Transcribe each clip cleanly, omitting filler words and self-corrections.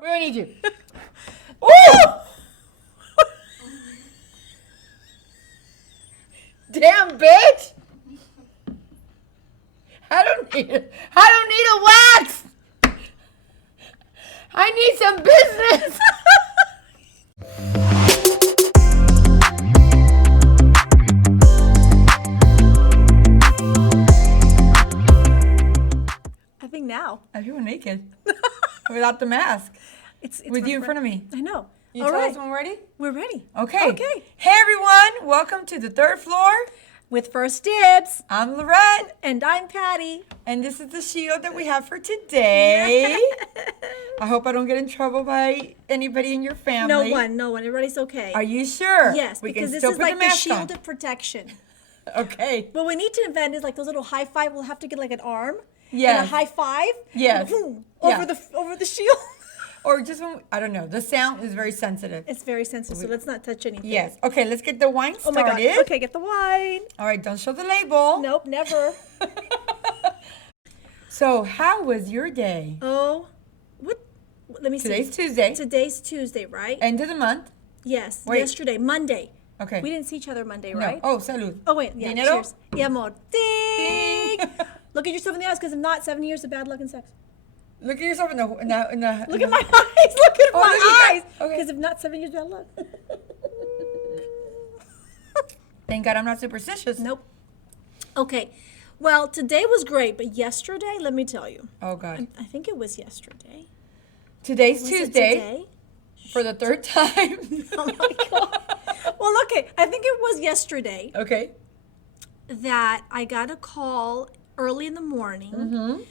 We need you. Ooh! Damn, bitch! I don't need a wax. I need some business. I think now. Everyone naked. Without the mask. It's with you in front of me. I know. You All tell right. us when we're ready? We're ready. Okay. Okay. Hey everyone, welcome to the third floor. With First Dibs. I'm Lorette. And I'm Patty. And this is the shield that we have for today. I hope I don't get in trouble by anybody in your family. No one. Everybody's okay. Are you sure? Yes, we because can this still is put like the mask shield on. of protection. Okay. What we need to invent is like those little high five. We'll have to get like an arm. Yes. And a high five. Yes. Boom, Yeah. over the shield. Or just when, I don't know. The sound is very sensitive. It's very sensitive, so let's not touch anything. Yes. Okay, let's get the wine Oh started. my God. Okay, get the wine. All right, don't show the label. Nope, never. So, how was your day? Oh, what? Let me see. Today's Tuesday. Today's Tuesday, right? End of the month. Yes. Wait. Yesterday, Monday. Okay. We didn't see each other Monday, No. right? Oh, salud. Oh, wait. Yeah. Dinero? Cheers. Y amor. Ding. Look at yourself in the eyes, because if not, 7 years of bad luck and sex. Look at yourself in the Look at my eyes. Look at my eyes. Okay. Because if not, 7 years of bad luck. Thank God I'm not superstitious. Nope. Okay. Well, today was great, but yesterday, let me tell you. Oh God. I think it was yesterday. Today's Was it Tuesday today? for the third time. Oh my God. Well, okay. I think it was yesterday Okay. that I got a call early in the morning. Mm-hmm.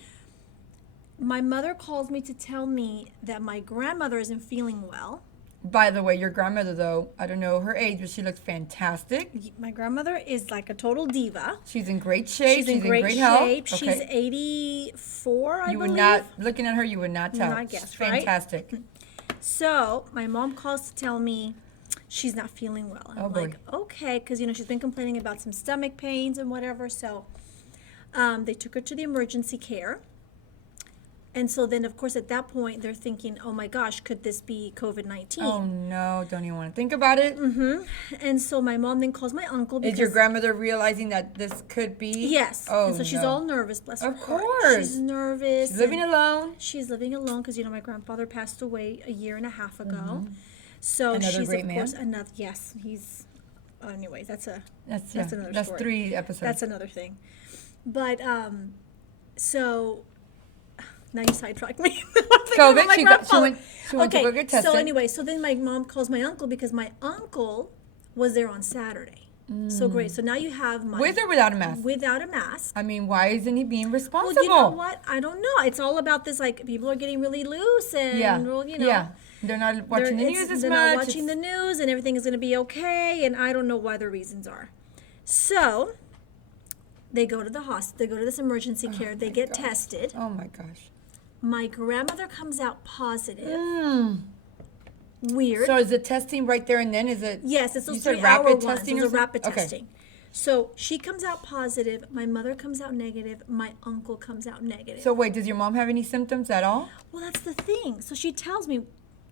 My mother calls me to tell me that my grandmother isn't feeling well. By the way, your grandmother though, I don't know her age, but she looks fantastic. My grandmother is like a total diva. She's in great shape. She's in great health. shape. She's Okay. 84, I You believe. would not, looking at her, you would not tell. Not guess, She's right? fantastic. So my mom calls to tell me she's not feeling well. I'm Oh, boy. like, okay, because she's been complaining about some stomach pains and whatever. So they took her to the emergency care. And so then, of course, at that point, they're thinking, oh my gosh, could this be COVID-19? Oh no, don't even want to think about it. Mm-hmm. And so my mom then calls my uncle because... Is your grandmother realizing that this could be? Yes. Oh, and so she's no. all nervous, bless her Of heart. course. She's nervous. She's living and alone. She's living alone because, my grandfather passed away a year and a half ago. Mm-hmm. So Another she's, great of man. course, yes, he's... Anyways, that's another That's story. 3 episodes. That's another thing. But, so... Now you sidetracked me. COVID, she went to go get tested. So anyway, so then my mom calls my uncle because my uncle was there on Saturday. So great. So now you have my... With or without a mask? Without a mask. I mean, why isn't he being Well, responsible? you know what? I don't know. It's all about this, like, people are getting really loose and, Yeah. yeah. They're not watching the news as they're much. not watching the news and everything is going to be okay, and I don't know why the reasons are. So they go to the hospital. They go to this emergency care. They get tested. Oh my gosh. My grandmother comes out positive. Weird. So is the testing right there and then? Is it? Yes, it's you those said 3-hour rapid ones. testing or Those are something? rapid Okay. testing. So she comes out positive. My mother comes out negative. My uncle comes out negative. So wait, does your mom have any symptoms at all? Well, that's the thing. So she tells me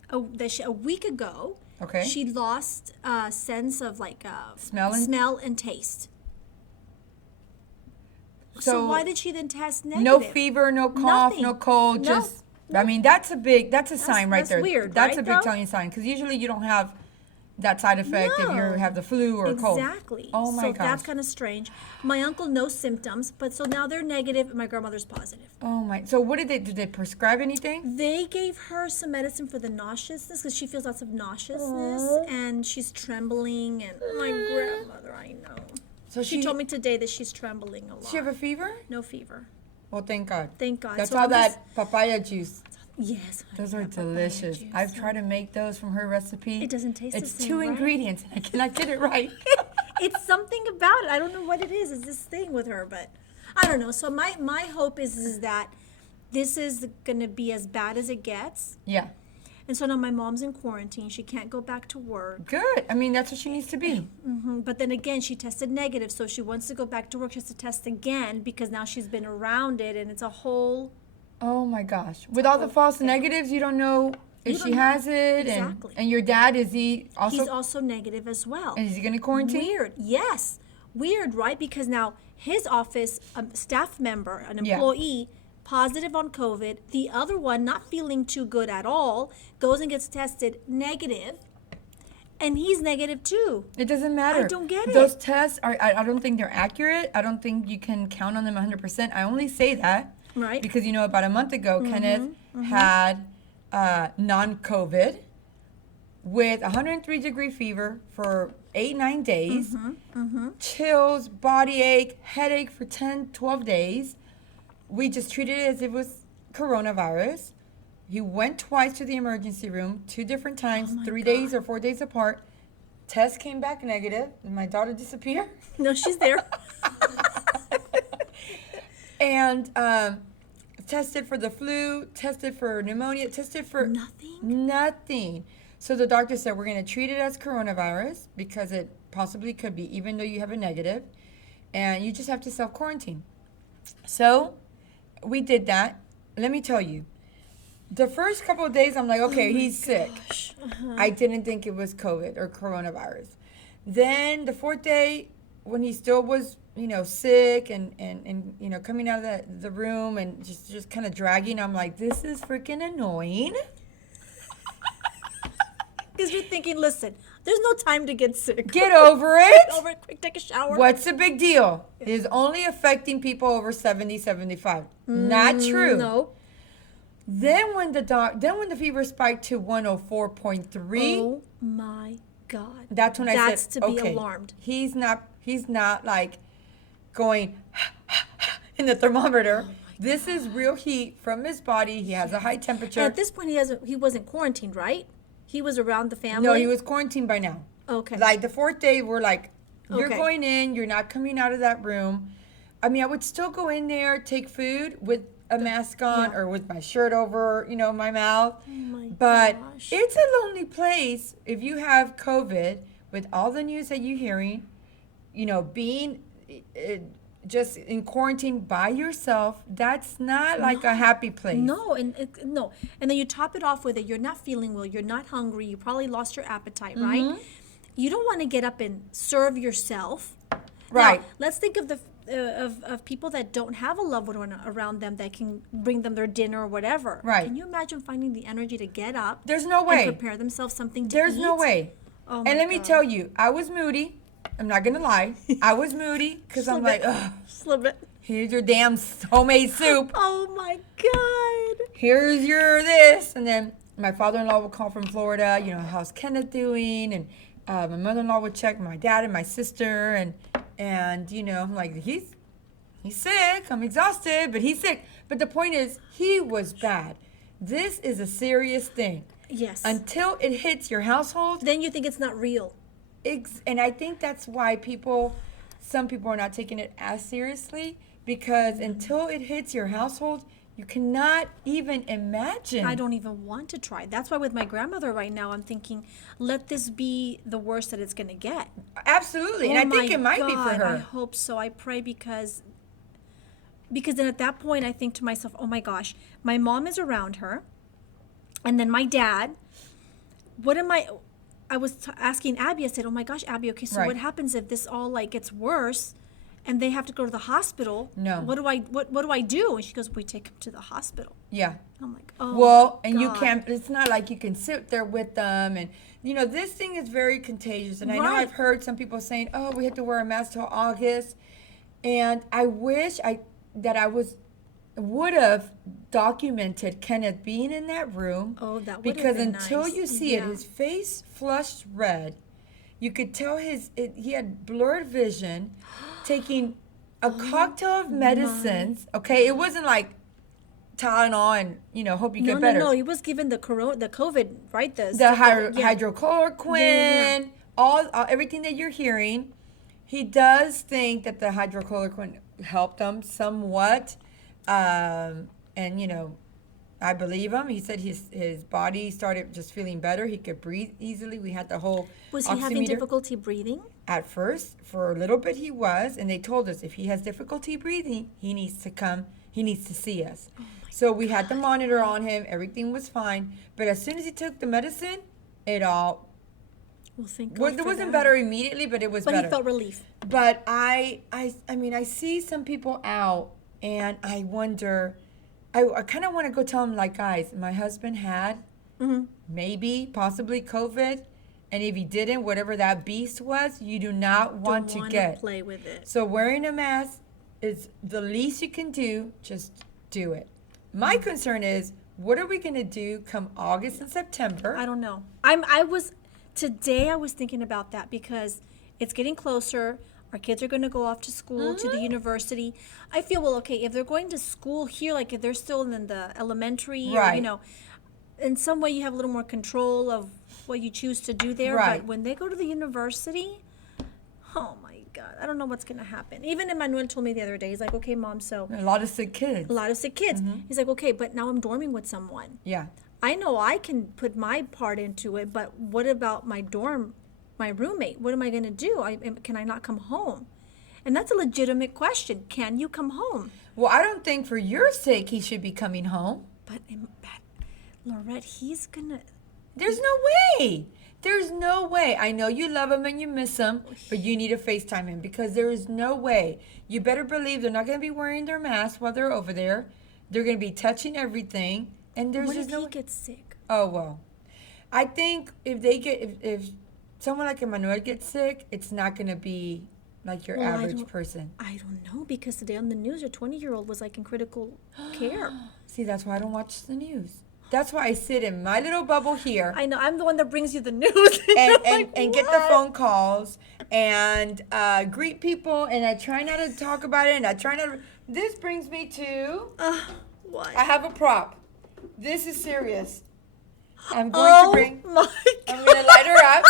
that a week ago, Okay. she lost a sense of like Smell and taste. So So why did she then test negative? No fever, no cough, Nothing. no cold, No. just. I mean, that's a sign right that's there. weird, That's right, a big though? telling sign because usually you don't have that side effect if you No. have the flu or a cold. Exactly. Oh my so gosh. that's kind of strange. My uncle no symptoms, but so now they're negative and my grandmother's positive. Oh my. So what did they prescribe anything? They gave her some medicine for the nauseousness because she feels lots of nauseousness and she's trembling. And my grandmother, I know. So She told me today that she's trembling a lot. Does she have a fever? No fever. Well, thank God. Thank God. That's So all I'm that just- papaya juice. Yes. Those are yeah, papaya delicious. juice. I've tried to make those from her recipe. It doesn't taste the It's same, 2 right? ingredients and I cannot get it right. It's something about it. I don't know what it is. It's this thing with her, but I don't know. So my hope is that this is going to be as bad as it gets. Yeah. And so now my mom's in quarantine. She can't go back to work. Good. I mean, that's what she needs to be. But then again, she tested negative. So if she wants to go back to work, she has to test again because now she's been around it and it's a whole... Oh my gosh. With all the false negatives, you don't know if she has it, Exactly. and your dad, is he also? He's also negative as well. And is he going to quarantine? Weird. Yes. Weird, right? Because now his office, a staff member, an employee, positive on COVID. The other one, not feeling too good at all, goes and gets tested negative. And he's negative too. It doesn't matter. I don't get it. Those tests I don't think they're accurate. I don't think you can count on them 100%. I only say that Right. because, about a month ago, Kenneth had non-COVID with 103-degree fever for 8-9 days, chills, body ache, headache for 10, 12 days. We just treated it as if it was coronavirus. He went twice to the emergency room, 2 different times, 3 days or 4 days apart. Test came back negative. Did my daughter disappear? No, she's there. And tested for the flu, tested for pneumonia, tested for nothing. So the doctor said, we're going to treat it as coronavirus because it possibly could be, even though you have a negative. And you just have to self-quarantine. So we did that. Let me tell you. The first couple of days, I'm like, okay, he's sick. I didn't think it was COVID or coronavirus. Then the 4th day, when he still was, sick and coming out of the room and just kind of dragging, I'm like, this is freaking annoying. Because you're thinking, listen, there's no time to get sick. Get over it. Get over it, quick, take a shower. What's the big deal? It is only affecting people over 70, 75. Not true. No. Then when the fever spiked to 104.3, oh my God, that's when I said, to be okay, alarmed. He's not like going in the thermometer. This is real heat from his body. He has a high temperature. And at this point, he wasn't quarantined, right? He was around the family. No, he was quarantined by now. Okay. Like the 4th day, we're like, you're Okay. going in. You're not coming out of that room. I mean, I would still go in there, take food with a mask on or with my shirt over, my mouth. Oh my But gosh. it's a lonely place if you have COVID with all the news that you're hearing, being just in quarantine by yourself. That's not like a happy place. No, and then you top it off with it. You're not feeling well. You're not hungry. You probably lost your appetite, right? You don't want to get up and serve yourself. Right. Now, let's think of the of people that don't have a loved one around them that can bring them their dinner or whatever. Right. Can you imagine finding the energy to get up? There's no way. And prepare themselves something to There's eat? no way. Oh my And let me God. tell you, I was moody. I'm not going to lie. I was moody because I'm like, ugh, Just a little bit. here's your damn homemade soup. Oh my God. Here's your this. And then my father-in-law would call from Florida, how's Kenneth doing? And my mother-in-law would check my dad and my sister. And I'm like, he's sick. I'm exhausted, but he's sick. But the point is, he was bad. This is a serious thing. Yes. Until it hits your household. Then you think it's not real. And I think that's why some people are not taking it as seriously, because until it hits your household, you cannot even imagine. I don't even want to try. That's why with my grandmother right now, I'm thinking, let this be the worst that it's going to get. Absolutely. And I think it might be for her. I hope so. I pray because then at that point, I think to myself, oh my gosh, my mom is around her. And then my dad, I was asking Abby, I said, oh my gosh, Abby, okay, so Right. what happens if this all gets worse and they have to go to the hospital? No. What do I do? And she goes, we take them to the hospital. Yeah. I'm like, oh Well, my and you God. can't, it's not like you can sit there with them. And, this thing is very contagious. And I know Right. I've heard some people saying, oh, we have to wear a mask till August. And I wish that I would have documented Kenneth being in that room. Oh, that would because have been until nice. you see it, Yeah. his face flushed red. You could tell he had blurred vision, taking a cocktail of medicines. Okay, it wasn't like Tylenol and hope you get better. No, he was given the COVID, right? The Yeah. hydrochloroquine, Yeah. all everything that you're hearing. He does think that the hydrochloroquine helped him somewhat, and I believe him. He said his body started just feeling better. He could breathe easily. We had the whole Was he having oximeter. difficulty breathing? At first, for a little bit he was, and they told us if he has difficulty breathing, he needs to come. He needs to see us. So we had the monitor on him. Everything was fine. But as soon as he took the medicine, it all... Well, thank God Well, it for wasn't that. better immediately, but it was better. But he felt relief. But I mean, I see some people out, and I wonder... I kind of want to go tell them, like, guys, my husband had maybe, possibly COVID. And if he didn't, whatever that beast was, you do not want to get. Play with it. So wearing a mask is the least you can do. Just do it. My concern is, what are we going to do come August and September? I don't know. Today I was thinking about that because it's getting closer. Our kids are going to go off to school, to the university. I feel, well, okay, if they're going to school here, like if they're still in the elementary, or, Right. you know, in some way you have a little more control of what you choose to do there. Right. But when they go to the university, oh my God, I don't know what's going to happen. Even Emmanuel told me the other day, he's like, okay, Mom, so A lot of sick kids. a lot of sick kids. He's like, okay, but now I'm dorming with someone. Yeah. I know I can put my part into it, but what about my roommate? What am I going to do? Can I not come home? And that's a legitimate question. Can you come home? Well, I don't think for your sake he should be coming home. But Lorette, he's going to... There's no way. There's no way. I know you love him and you miss him, but you need to FaceTime him because there is no way. You better believe they're not going to be wearing their mask while they're over there. They're going to be touching everything. And there's What just if no he gets sick? Oh, well. I think if someone like Emmanuel gets sick, it's not going to be like your average person. I don't know, because today on the news, a 20-year-old was like in critical care. See, that's why I don't watch the news. That's why I sit in my little bubble here. I know, I'm the one that brings you the news. and get the phone calls and greet people, and I try not to talk about it, and I try not to... This brings me to... What? I have a prop. This is serious. I'm going to bring... My God. I'm going to light her up.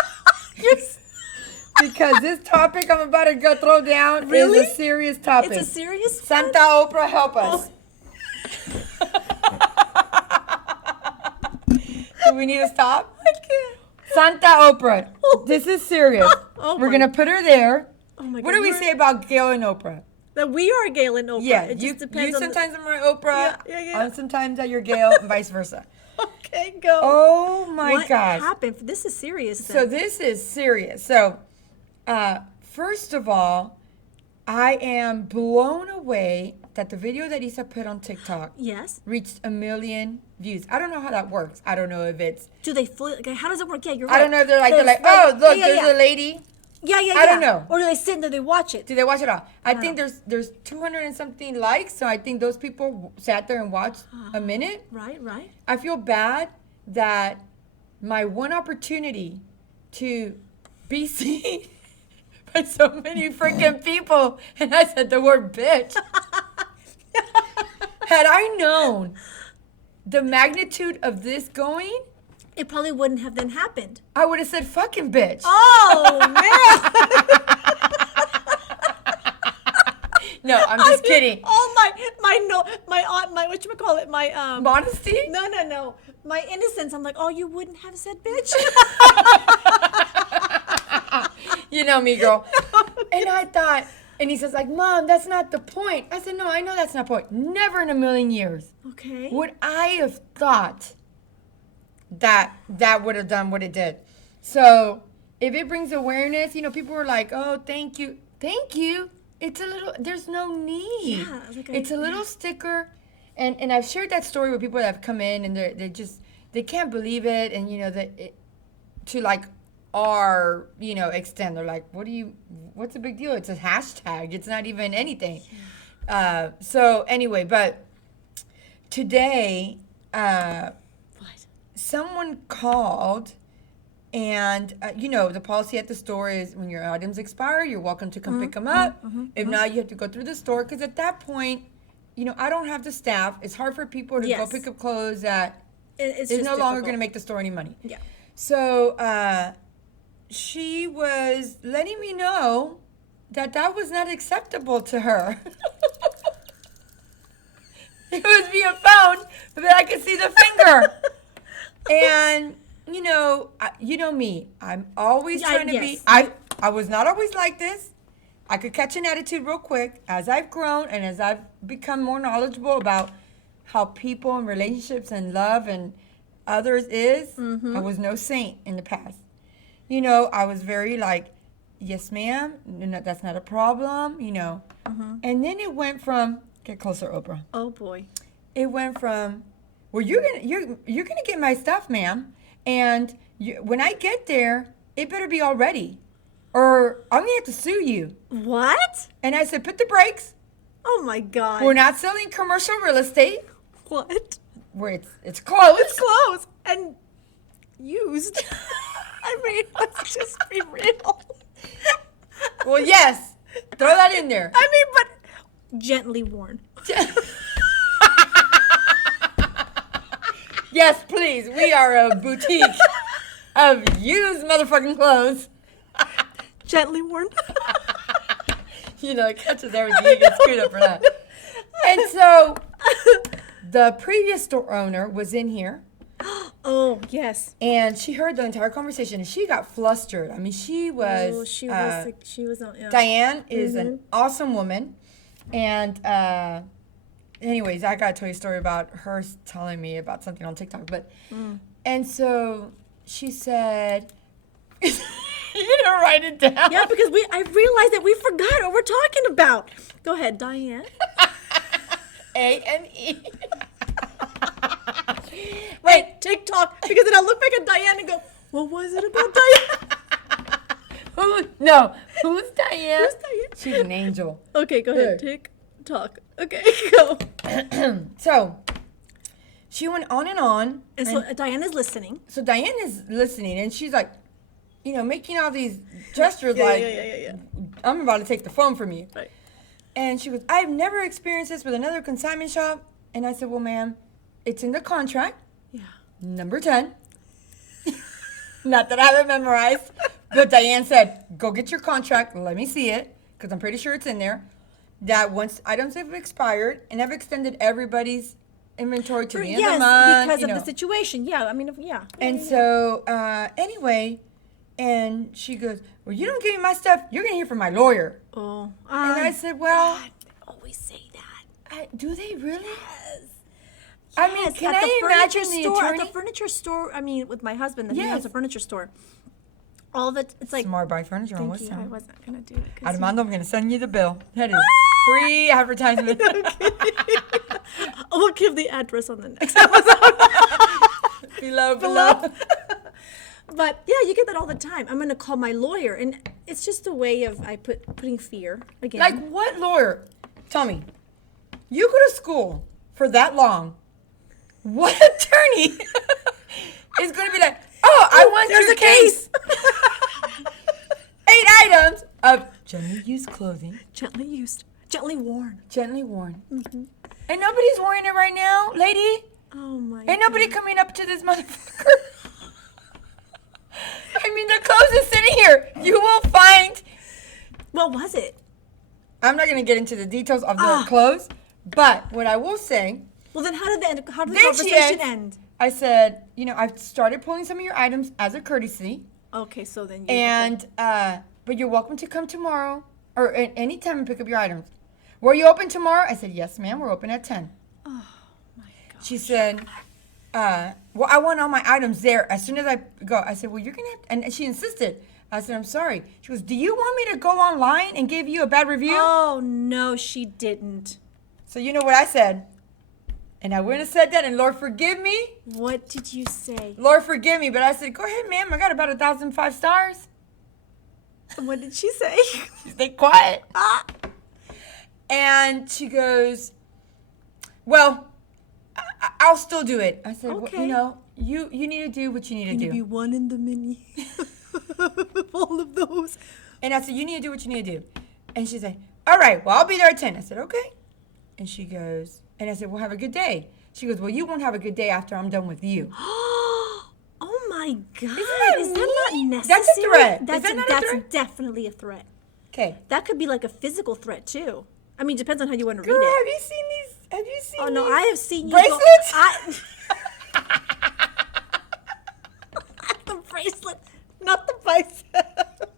Because this topic I'm about to go throw down Really? is a serious topic. It's a serious Santa Oprah, help us. Do we need to stop? I can't. Santa Oprah. This is serious. Oh We're my- going to put her there. Oh my What God, do we say about Gail and Oprah? That we are Gail and Oprah. Yeah, It you just depends on sometimes are my Oprah. Yeah. I'm sometimes at your Gail, and vice versa. Okay, go. Oh my what gosh. happened? This is serious. Then. So this is serious. So, first of all, I am blown away that the video that Isa put on TikTok Yes. reached 1 million views. I don't know how that works. I don't know if it's... Do they fully? Okay, how does it work? Yeah, you're right. I don't know if they're like, There's oh, look, yeah, there's yeah. a lady. Yeah. I don't know. Or do they sit and do they watch it? Do they watch it all? I don't think there's 200 and something likes, so I think those people sat there and watched a minute. Right. I feel bad that my one opportunity to be seen by so many freaking people, and I said the word bitch. Had I known the magnitude of this going, It probably wouldn't have then happened. I would have said fucking bitch. Oh man! No, I'm just kidding. Oh my whatchamacallit, my Modesty? No. My innocence. I'm like, oh, you wouldn't have said bitch. You know me, girl. And I thought, and he says like, Mom, that's not the point. I said, no, I know that's not the point. Never in a million years Okay. would I have thought that would have done what it did. So if it brings awareness, people were like, oh, thank you. It's a little, there's no need. Yeah, like It's a little sticker. And I've shared that story with people that have come in and they can't believe it. And, to like our, extent, they're like, what's the big deal? It's a hashtag. It's not even anything. Yeah. So anyway, but today, What? someone called and, the policy at the store is when your items expire, you're welcome to come pick them up. If not, you have to go through the store because at that point, I don't have the staff. It's hard for people to go Yes. pick up clothes that It's is just no longer difficult. going to make the store any money. Yeah. So she was letting me know that was not acceptable to her. It was via phone, but then I could see the finger. And you know me. I'm always trying to be. yes. I was not always like this, I could catch an attitude real quick. As I've grown and as I've become more knowledgeable about how people and relationships and love and others is, I was no saint in the past. You know, I was very like, yes, ma'am. No, that's not a problem. You know, and then it went from get closer, Oprah. Oh boy. It went from, well, you're gonna get my stuff, ma'am, and when I get there, it better be all ready, or I'm gonna have to sue you. What? And I said, put the brakes. Oh my God. We're not selling commercial real estate. What? Where it's closed. It's closed and used. I mean, let's just be real. Well, yes. Throw that in there. I mean, but gently worn. Yes, please. We are a boutique of used motherfucking clothes. Gently worn. You know, it catches everything. You get screwed up for that. And so the previous store owner was in here. Oh, yes. And she heard the entire conversation and she got flustered. I mean, she was. Oh, she was. Yeah. Diane is an awesome woman. And, anyways, I got to tell you a story about her telling me about something on TikTok. But, and so she said, you didn't write it down. Yeah, because I realized that we forgot what we're talking about. Go ahead, Diane. A-N-E. Wait, TikTok, because then I'll look back at Diane and go, what was it about Diane? Who's Diane? Who's Diane? She's an angel. Okay, go ahead. TikTok. Okay, go. So, she went on and on. And so Diane is listening. So Diane is listening, and she's like, you know, making all these gestures Yeah. I'm about to take the phone from you. Right. And she goes, I've never experienced this with another consignment shop. And I said, well, ma'am, it's in the contract. Yeah. Number 10. Not that I have it memorized. But Diane said, go get your contract. Let me see it. Because I'm pretty sure it's in there. That once items have expired, and I've extended everybody's inventory to the end of the month. Because of the situation. Yeah, I mean, yeah. And so, anyway, and she goes, well, you don't give me my stuff, you're going to hear from my lawyer. Oh. And I said, well. God, they always say that. Do they really? Yes. I mean, can I imagine the attorney? At the furniture store, I mean, with my husband, he has a furniture store. All of it, it's like. Smart buy furniture on Thank you. I wasn't going to do it. Armando, I'm going to send you the bill. That is free advertisement. I'll give the address on the next episode. below. But yeah, you get that all the time. I'm going to call my lawyer, and it's just a way of putting fear again. Like what lawyer? Tell me. You go to school for that long. What attorney is going to be like, oh, I want there's your a case. 8 items of gently used clothing. Gently used. Gently worn. Gently worn. Mm-hmm. And nobody's wearing it right now, lady. Oh, my God. Ain't nobody coming up to this motherfucker. I mean, the clothes is sitting here. You will find. What was it? I'm not going to get into the details of the clothes, but what I will say. Well, then how did the conversation end? I said, you know, I've started pulling some of your items as a courtesy. Okay, so then you. And, but you're welcome to come tomorrow or at any time and pick up your items. Were you open tomorrow? I said, yes, ma'am. We're open at 10. Oh, my God. She said, well, I want all my items there as soon as I go. I said, well, you're going to have, and she insisted. I said, I'm sorry. She goes, do you want me to go online and give you a bad review? Oh, no, she didn't. So you know what I said? And I wouldn't have said that, and Lord forgive me. What did you say? Lord forgive me, but I said, go ahead, ma'am. I got about 1,005 stars. What did she say? She stayed quiet. And she goes, well, I'll still do it. I said, okay. well, you know, you need to do what you need to do. Can you be one in the many? All of those. And I said, you need to do what you need to do. And she said, all right, well, I'll be there at 10. I said, okay. And she goes, and I said, well, have a good day. She goes, well, you won't have a good day after I'm done with you. Oh, my God. Is that not necessary? That's a threat. That's definitely a threat. Okay. That could be like a physical threat, too. I mean, depends on how you want to read Girl, it. have you seen these? Have you seen Oh, no, these I have seen you bracelets? The bracelet, not the bicep.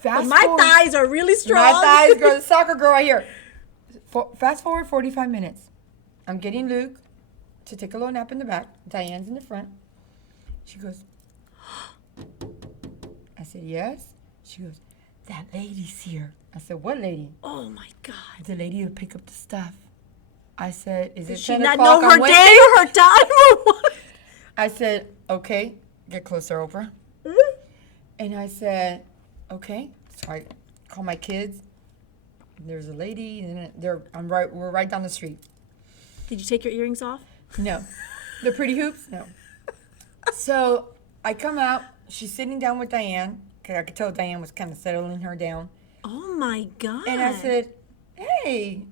Fast my forward- thighs are really strong. My thighs, girl, the soccer girl right here. Fast forward 45 minutes. I'm getting Luke to take a little nap in the back. Diane's in the front. She goes, I said, yes. She goes, that lady's here. I said, what lady? Oh my God. The lady who pick up the stuff. I said, is it Does she 10 not o'clock know her on Wednesday? day or her time or what? I said, okay. Get closer, Oprah. And I said, okay. So I call my kids. There's a lady, and we're right down the street. Did you take your earrings off? No. The pretty hoops? No. So I come out. She's sitting down with Diane, because I could tell Diane was kind of settling her down. Oh my God. And I said, hey,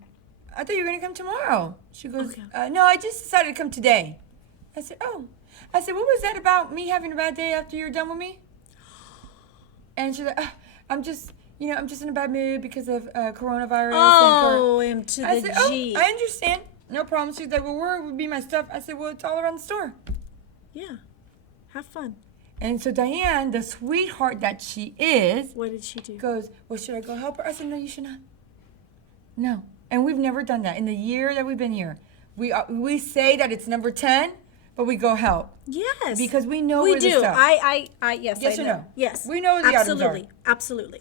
I thought you were going to come tomorrow. She goes, Okay. no, I just decided to come today. I said, oh. I said, what was that about me having a bad day after you're done with me? And she's like, I'm just in a bad mood because of coronavirus. Oh, M to I the said, G. I understand. No problem. She's like, well, where would be my stuff? I said, well, it's all around the store. Yeah. Have fun. And so Diane, the sweetheart that she is, What did she do? goes, well, should I go help her? I said, no, you should not. No. And we've never done that. In the year that we've been here, we say that it's number 10, but we go help. Yes. Because we know we where do. the stuff. Yes, Yes I or know. no? Yes. We know where the items are. Absolutely. Absolutely.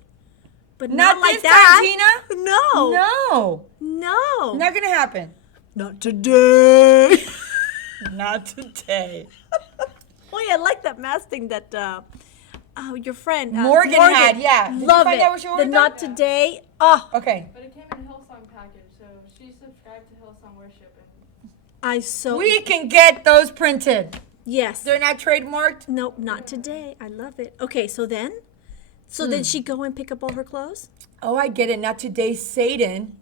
But Not not like this that. time, Gina. No. No. No. Not going to happen. Not today. Not today. Oh yeah, I like that mask thing that your friend Morgan had, yeah. Did you Love find it. out what she the ordered? not today. Oh, Okay. But it came in a Hillsong package, so she subscribed to Hillsong Worship. And I so We can get those printed. yes. They're not trademarked. Nope, not today. I love it. Okay, so then did she go and pick up all her clothes? Oh, I get it. Not today, Satan.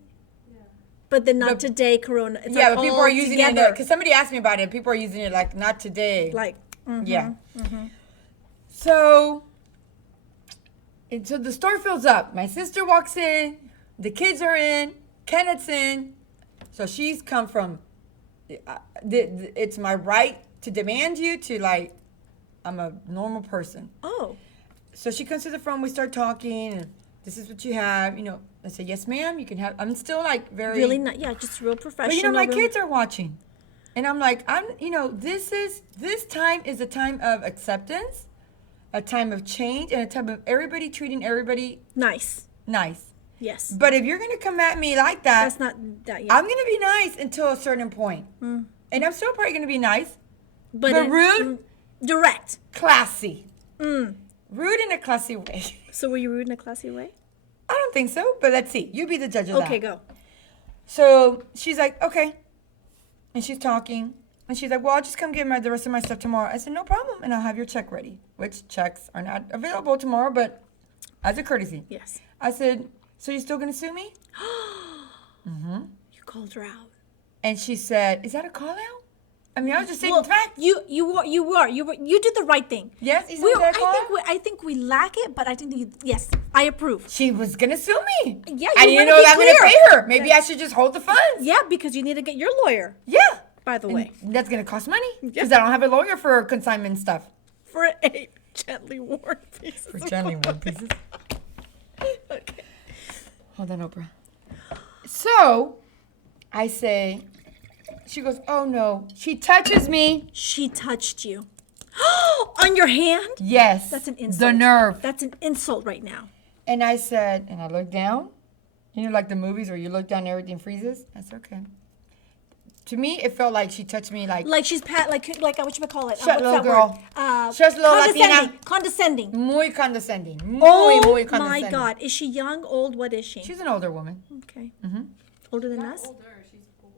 But then not today, Corona. It's Yeah, like but people all are using it together. because somebody asked me about it. People are using it like not today. Like Yeah. So, and so the store fills up. My sister walks in. The kids are in. Kenneth's in. So she's come from. It's my right to demand you to like. I'm a normal person. oh, So she comes to the front. We start talking. And this is what you have. I say yes, ma'am. You can have. I'm still like very really not. Yeah, just real professional. But my real- kids are watching. And I'm like, this time is a time of acceptance, a time of change, and a time of everybody treating everybody nice. nice. Yes, But if you're gonna come at me like that, that's not that yet. I'm gonna be nice until a certain point. And I'm still probably gonna be nice, but in- rude, direct. classy. Rude in a classy way. So were you rude in a classy way? I don't think so, but let's see. You be the judge of that. Okay, go. So she's like, okay. And she's talking. And she's like, well, I'll just come get the rest of my stuff tomorrow. I said, no problem. And I'll have your check ready, which checks are not available tomorrow, but as a courtesy. Yes. I said, so you're still going to sue me? You called her out. And she said, is that a call out? I mean, I was just stating Well, facts. you did the right thing. Yes? You said that a call out? I think we lack it, but I think yes, I approve. She was going to sue me. Yeah, I you didn't wanna know be that I'm going to clear. pay her. Maybe I should just hold the funds. Yeah, because you need to get your lawyer. Yeah. By the way, And that's going to cost money because I don't have a lawyer for consignment stuff. for 8 gently worn pieces. For gently worn pieces. Okay. Hold on, Oprah. So, I say, she goes, oh no. She touches me. She touched you. On your hand? Yes. That's an insult. The nerve. That's an insult right now. And I said, and I looked down. Like the movies where you look down and everything freezes? That's okay. To me, it felt like she touched me like Like she's like what you call it? Shut, what's little that girl. word? Shut, little condescending. Latina. Condescending. muy condescending. Muy, Oh muy my condescending. God! Is she young, old? What is she? She's an older woman. Okay. Older than not us? older, she's old.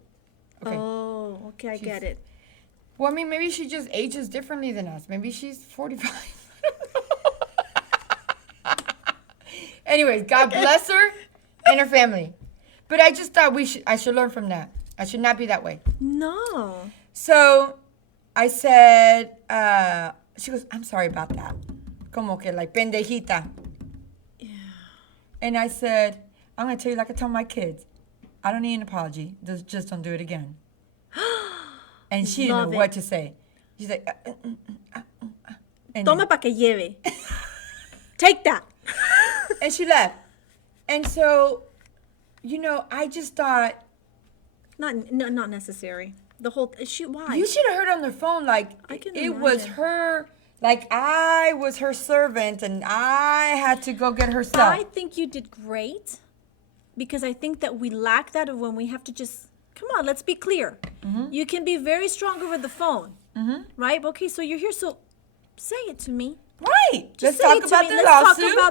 Okay. Oh, okay, I get it. Well, I mean, maybe she just ages differently than us. Maybe she's 45. Anyways, God bless her and her family. But I just thought I should learn from that. I should not be that way. No. So I said, she goes, I'm sorry about that. Como que like pendejita. Yeah. And I said, I'm going to tell you like I tell my kids. I don't need an apology. Just don't do it again. And she didn't Love know it. what to say. She's like, and Toma pa que lleve. Take that. And she left. And so, I just thought. Not necessary. The whole, why? You should have heard on the phone, like, it was her, like, I was her servant and I had to go get her stuff. I think you did great because I think that we lack that of when we have to just, come on, let's be clear. Mm-hmm. You can be very strong over the phone, right? Okay, so you're here, so say it to me. Right. Let's talk about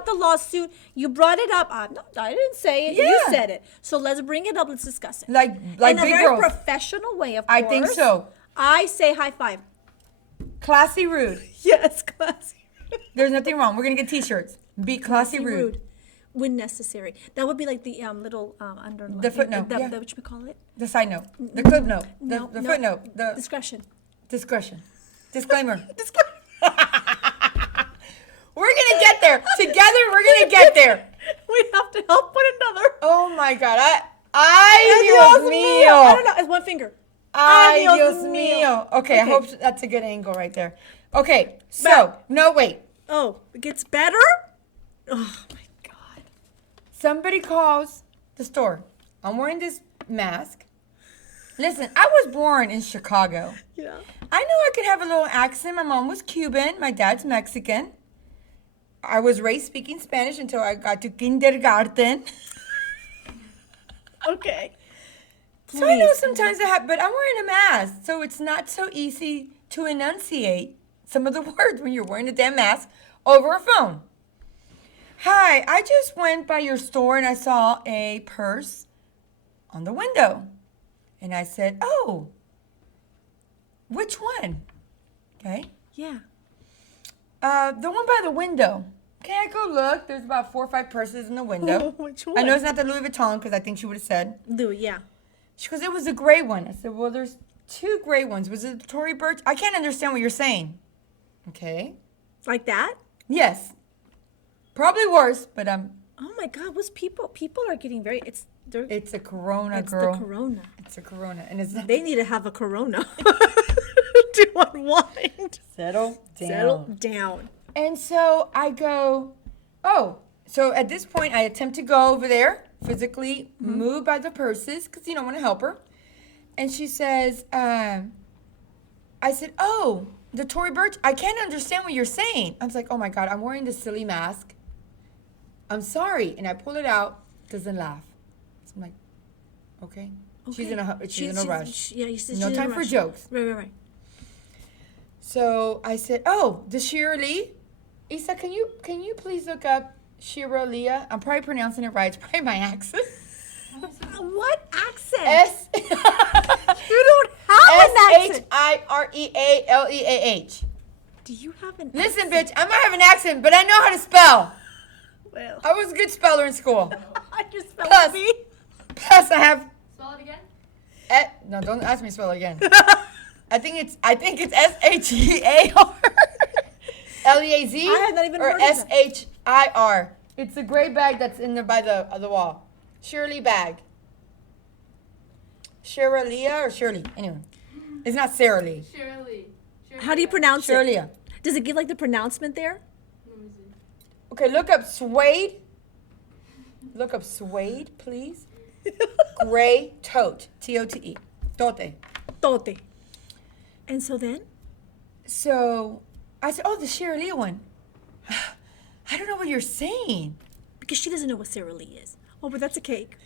the lawsuit. You brought it up. No, I didn't say it. Yeah. You said it. So let's bring it up. Let's discuss it. Like in big a very girls. Professional way, of course. I think so. I say high five. Classy rude. Yes, classy. There's nothing wrong. We're gonna get T-shirts. Be classy rude. When necessary. That would be like the little underline. The footnote. That what you call it? The side note. The clip note. The footnote. The discretion. Disclaimer. We're gonna get there. Together, we're gonna get there. We have to help one another. Oh my God. Ay, Dios mío. I don't know. It's one finger. Ay, Dios mío. Okay, I hope that's a good angle right there. Okay, so, no, wait. Oh, it gets better? Oh my God. Somebody calls the store. I'm wearing this mask. Listen, I was born in Chicago. Yeah. I knew I could have a little accent. My mom was Cuban. My dad's Mexican. I was raised speaking Spanish until I got to kindergarten. Okay. Please. So I know sometimes but I'm wearing a mask, so it's not so easy to enunciate some of the words when you're wearing a damn mask over a phone. Hi, I just went by your store and I saw a purse on the window. And I said, oh, which one? Okay. Yeah. The one by the window. Okay, I go look. There's about 4 or 5 purses in the window. Which one? I know it's not the Louis Vuitton because I think she would have said. Louis, yeah. She goes, it was a gray one. I said, well, there's 2 gray ones. Was it the Tory Burch? I can't understand what you're saying. Okay. Like that? Yes. Probably worse, but oh my God, people are getting very, it's a Corona, it's girl. It's the Corona. It's a Corona. And it's not. They need to have a Corona to unwind. Settle down. And so I go, oh. So at this point, I attempt to go over there, physically move by the purses, because, I want to help her. And she says, I said, oh, the Tory Burch, I can't understand what you're saying. I was like, oh my God, I'm wearing this silly mask. I'm sorry. And I pull it out, doesn't laugh. So I'm like, okay. She's in a rush. No time for jokes. Right. So I said, oh, the Shirley. Isa, can you please look up Shirley? I'm probably pronouncing it right. It's probably my accent. What accent? You don't have an accent. Shirealeah. Do you have an Listen, bitch, I might have an accent, but I know how to spell. Well. I was a good speller in school. I just spelled Plus, I have. Spell it again? No, don't ask me to spell it again. I think it's SHEAR. LEAZ I had not even or heard of that. SHIR. It's the gray bag that's in there by the wall. Shirley bag. Shirley or Shirley? Anyway, it's not Sarah Lee. Shirley. How do you pronounce Shirley. it? Does it give like the pronouncement there? Let me see. Okay, look up suede. Look up suede, please. Gray tote. Tote. Tote. Tote. And so then? So I said, oh, the Shirley one. I don't know what you're saying. Because she doesn't know what Sarah Lee is. Oh, but that's a cake.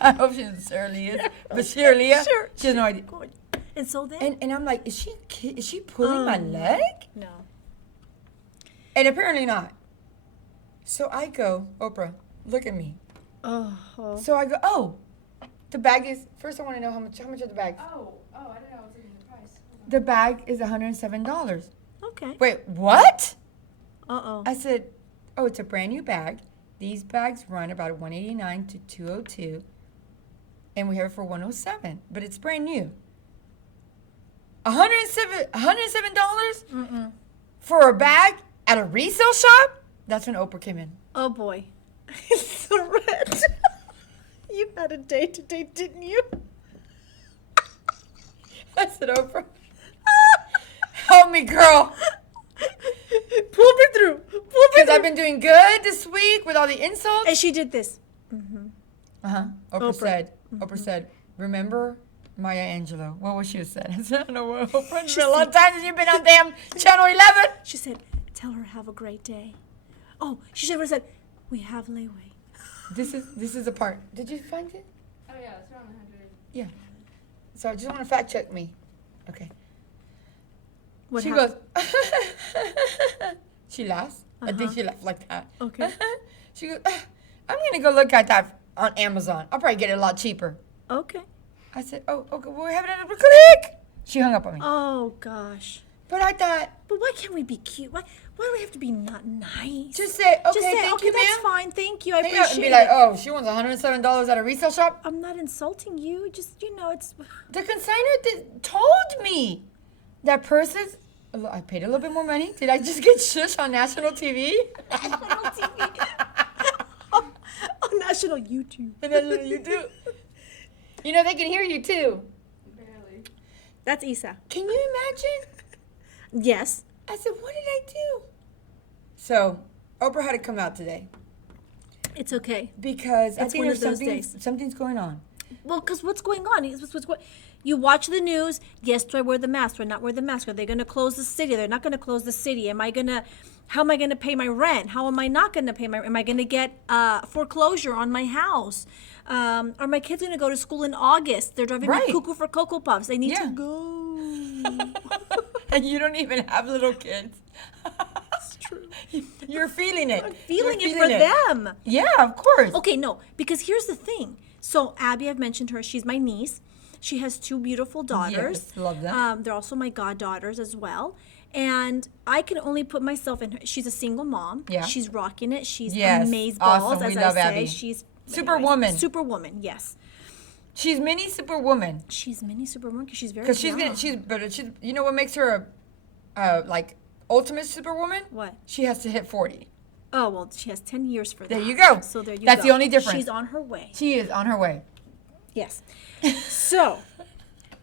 I hope she knows what Sarah Lee is. But Shirley, Sure. she has no idea. And so then? And I'm like, is she pulling my leg? No. And apparently not. So I go, Oprah, look at me. Oh. So I go, oh, the bag is, first I want to know how much are the bags? Oh, I didn't know I was looking at the price. The bag is $107. Okay. Wait, what? Uh-oh. I said, oh, it's a brand new bag. These bags run about $189 to $202. And we have it for $107. But it's brand new. $107 Mm-mm. for a bag at a resale shop? That's when Oprah came in. Oh, boy. It's so red. You had a day today, didn't you? I said, Oprah, help me, girl. Pull me through. Because I've been doing good this week with all the insults. And she did this. Oprah said, remember Maya Angelou? What would she have said? I said, I don't know what Oprah. It's been a long time since you've been on damn Channel 11. She said, tell her have a great day. Oh, she should have said, we have leeway. This is the part. Did you find it? Oh yeah, it's around 100. Yeah. So I just want to fact check me. Okay. What She happened? goes, she laughs. I think she laughed like that. Okay. She goes, I'm going to go look at that on Amazon. I'll probably get it a lot cheaper. Okay. I said, oh, okay, well, we have it at a click. She hung up on me. Oh, gosh. But I thought, But why can't we be cute? Why do we have to be not nice? just say, okay, Just say, thank okay, you, that's ma'am. fine. Thank you. I Hang appreciate out and be it. like, oh, she wants $107 at a resale shop? I'm not insulting you. Just, it's... The consignor told me that person's, I paid a little bit more money. Did I just get shush on national TV? National TV. On national YouTube. You do. You know, they can hear you too. Barely. That's Isa. Can you imagine? Yes. I said, what did I do? So, Oprah had to come out today It's okay. because I It's think one of there's those days. something's going on. Well, because what's going on? You watch the news. Yes, do I wear the mask? Do I not wear the mask? Are they going to close the city? They're not going to close the city. How am I going to pay my rent? How am I not going to pay am I going to get foreclosure on my house? Are my kids going to go to school in August? They're driving Right. me cuckoo for Cocoa Puffs. They need Yeah. to go. And you don't even have little kids. It's true. You're feeling it. I'm feeling You're it for them. Yeah, of course. Okay, no, because here's the thing. So Abby, I've mentioned her. She's my niece. She has two beautiful daughters. Yes, love them. They're also my goddaughters as well. And I can only put myself in her. She's a single mom. Yeah. She's rocking it. She's Yes, amazeballs, awesome. as We I love say. Abby. She's Superwoman. Superwoman, yes. She's mini superwoman. She's mini superwoman because she's very Because young. she's you know what makes her like ultimate superwoman? What? She has to hit 40. Oh, well, she has 10 years for that. There you go. So there you go. That's the only difference. She's on her way. She is on her way. Yes. So,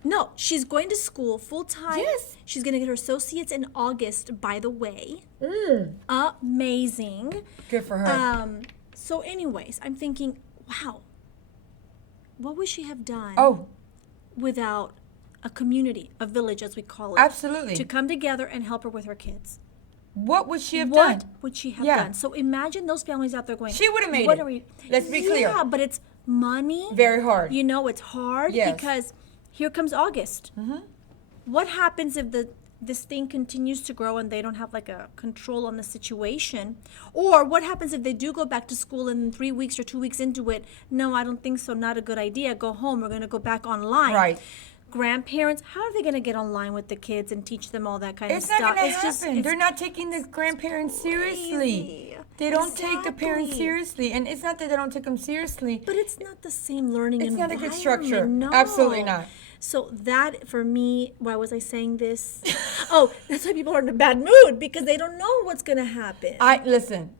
no, she's going to school full time. Yes. She's going to get her associates in August, by the way. Mm. Amazing. Good for her. So, anyways, I'm thinking, wow, what would she have done without a community, a village, as we call it? Absolutely. To come together and help her with her kids. What would she have What done? would she have Yeah. done? So imagine those families out there going, She would have made what it. Are we? Let's be clear. Yeah, but it's money. Very hard. You know, it's hard Yes. because here comes August. What happens if this thing continues to grow and they don't have like a control on the situation? Or what happens if they do go back to school and in 3 weeks or 2 weeks into it, no, I don't think so, not a good idea, go home, we're going to go back online. Right. Grandparents, how are they going to get online with the kids and teach them all that kind It's of not stuff? going to happen. They're not taking the grandparents seriously. crazy. They don't take the parents Exactly. seriously. And it's not that they don't take them seriously. But it's not the same learning It's not a environment. good structure. No. Absolutely not. So that, for me, why was I saying this? Oh, that's why people are in a bad mood, because they don't know what's going to happen. Listen,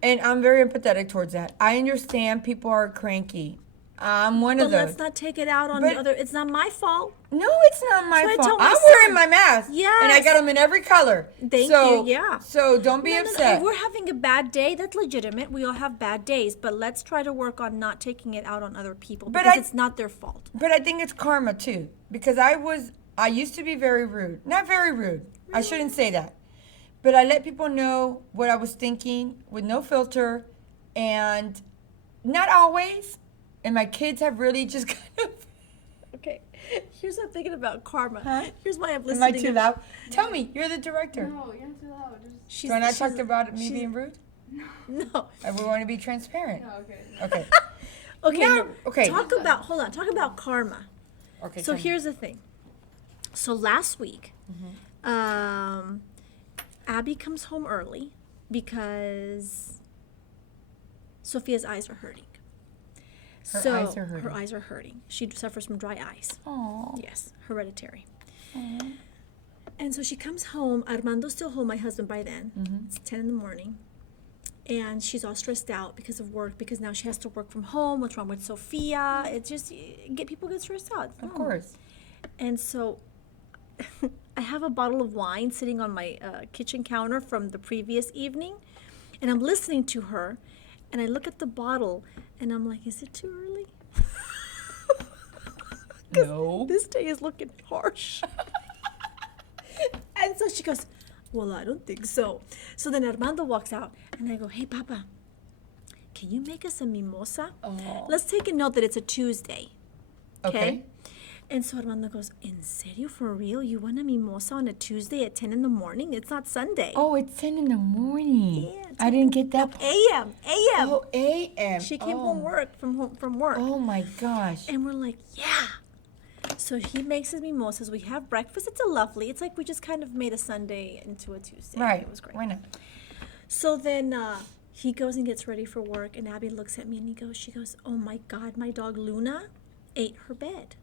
and I'm very empathetic towards that. I understand people are cranky. I'm one But of those. let's not take it out on But- the other. It's not my fault. No, it's not my That's what I fault. told my I'm son. wearing my mask. And I Yes. got them in every color. Thank So- you, yeah. So don't be No, upset. if we're having a bad day, that's legitimate. We all have bad days. But let's try to work on not taking it out on other people, But because I- it's not their fault. But I think it's karma too, because I used to be very rude. Not very rude. I shouldn't say that. But I let people know what I was thinking with no filter, and not always. And my kids have really just kind of. Okay. Here's what I'm thinking about karma. Huh? Here's why I'm Am listening. I too loud? Tell me, you're the director. No, you're too loud. Just Do I not talk about me being rude? No. We want to be transparent. no, okay. Okay. Okay. No, no. okay. Talk about karma. Okay. So tell me. here's the thing. So last week, Abby comes home early because Sophia's eyes are hurting. Her eyes are hurting. Her eyes are hurting. She suffers from dry eyes. Aw. Yes, hereditary. And so she comes home. Armando's still home, my husband, by then. It's 10 in the morning. And she's all stressed out because of work, because now she has to work from home. What's wrong with Sophia? It's just, people get stressed out. It's Of normal. course. And so I have a bottle of wine sitting on my kitchen counter from the previous evening. And I'm listening to her, and I look at the bottle, and I'm like, is it too early? No. This day is looking harsh. And so she goes, well, I don't think so. So then Armando walks out, and I go, hey, Papa, can you make us a mimosa? Oh. Let's take a note that it's a Tuesday. Okay. And so Armando goes, in serio, for real? You want a mimosa on a Tuesday at 10 in the morning? It's not Sunday. Oh, it's 10 in the morning. Yeah, I didn't get that. A.M. Oh, a.m. She came from work. Oh, my gosh. And we're like, yeah. So he makes his mimosas. We have breakfast. It's it's like we just kind of made a Sunday into a Tuesday. Right. It was great. Why not? So then he goes and gets ready for work, and Abby looks at me and she goes, oh my God, my dog Luna ate her bed.